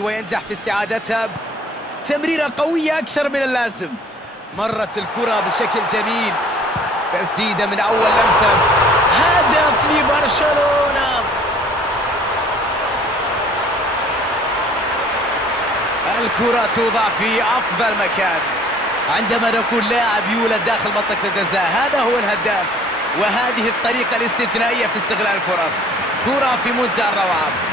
وينجح في استعادتها. تمريرة قوية أكثر من اللازم. مرت الكرة بشكل جميل. تسديدة من أول لمسة. هدف لبرشلونة. الكرة توضع في أفضل مكان. عندما نقول لاعب يولد داخل منطقة الجزاء هذا هو الهداف، وهذه الطريقة الاستثنائية في استغلال الفرص. كرة في منتهى الروعة.